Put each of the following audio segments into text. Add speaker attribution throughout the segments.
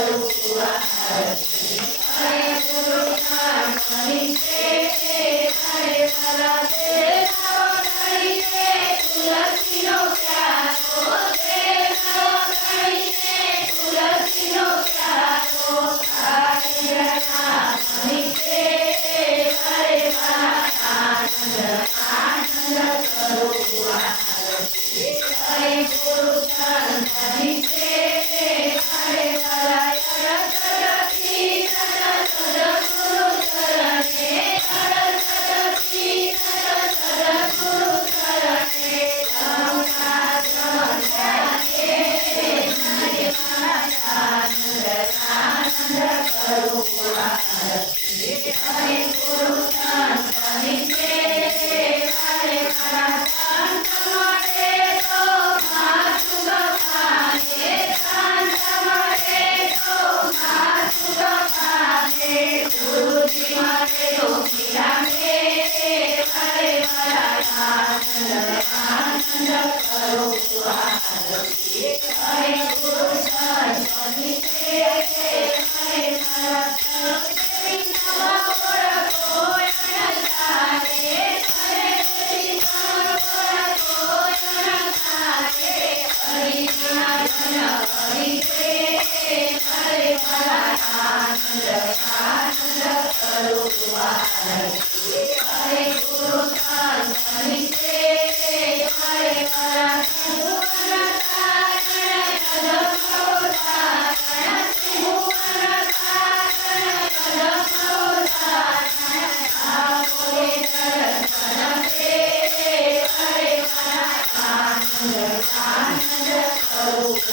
Speaker 1: Thank you. Namaste.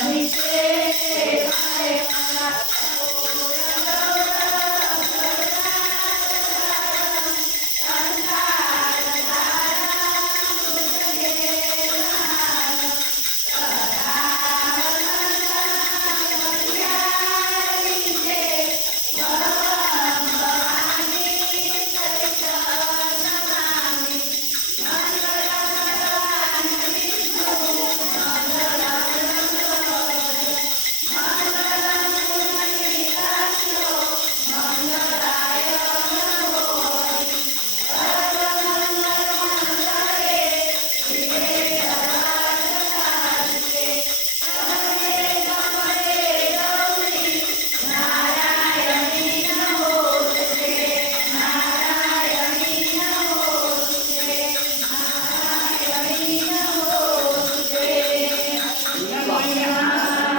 Speaker 1: Thank you.